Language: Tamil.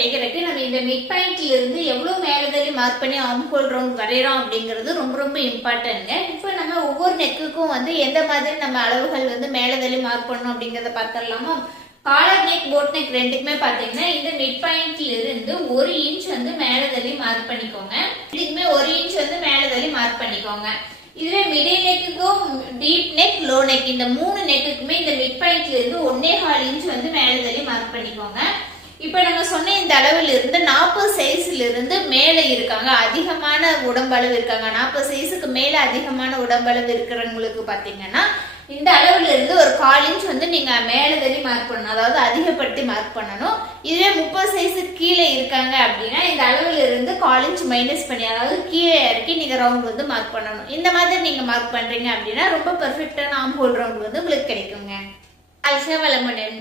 கிடைக்கிறதுக்கு நம்ம இந்த மிட் பாயிண்ட்ல இருந்து எவ்வளவு மேலதள்ளி மார்க் பண்ணி ஆர்ம் ஹோல் ரவுண்ட் வரைகிறோம் அப்படிங்கிறது ரொம்ப ரொம்ப இம்பார்ட்டன்ட்ங்க. இப்போ நம்ம ஒவ்வொரு நெக்குக்கும் வந்து எந்த மாதிரி நம்ம அளவுகள் வந்து மேலதள்ளி மார்க் பண்ணணும் அப்படிங்கறத பார்த்துடலாமா? காலர் நெக் போட் நெக் ரெண்டுக்குமே பாத்தீங்கன்னா இந்த மிட் பாயிண்ட்ல இருந்து 1 இன்ச் வந்து மேலதள்ளி மார்க் பண்ணிக்கோங்க. இதுக்குமே 1 இன்ச் வந்து மேலதள்ளி மார்க் பண்ணிக்கோங்க. இதுவே மிடில் நெக்குக்கும் டீப் நெக் லோ நெக் இந்த 3 நெக்குக்குமே இந்த மிட் பாயிண்ட்ல இருந்து 1.25 இன்ச் வந்து மேலதள்ளி மார்க் பண்ணிக்கோங்க. இப்ப நம்ம சொன்ன இந்த அளவுல இருந்து 40 சைஸ்ல இருந்து மேல இருக்காங்க, அதிகமான உடம்பளவு இருக்காங்க, 40 சைஸுக்கு மேல அதிகமான உடம்பளவு இருக்கிறவங்களுக்கு பாத்தீங்கன்னா இந்த அளவுல இருந்து ஒரு 1/4 இன்ச் வந்து நீங்க மேலதள்ளி மார்க் பண்ணணும், அதாவது அதிகப்படுத்தி மார்க் பண்ணணும். இதுவே 30 சைஸுக்கு கீழே இருக்காங்க அப்படின்னா இந்த அளவுல இருந்து 1/4 இன்ச் மைனஸ் பண்ணி, அதாவது கீழே இறக்கி நீங்க ரவுண்ட் வந்து மார்க் பண்ணணும். இந்த மாதிரி நீங்க மார்க் பண்றீங்க அப்படின்னா ரொம்ப பெர்ஃபெக்டான ஆர்ம் ஹோல் ரவுண்ட் வந்து உங்களுக்கு கிடைக்குங்க. வளமுடன்.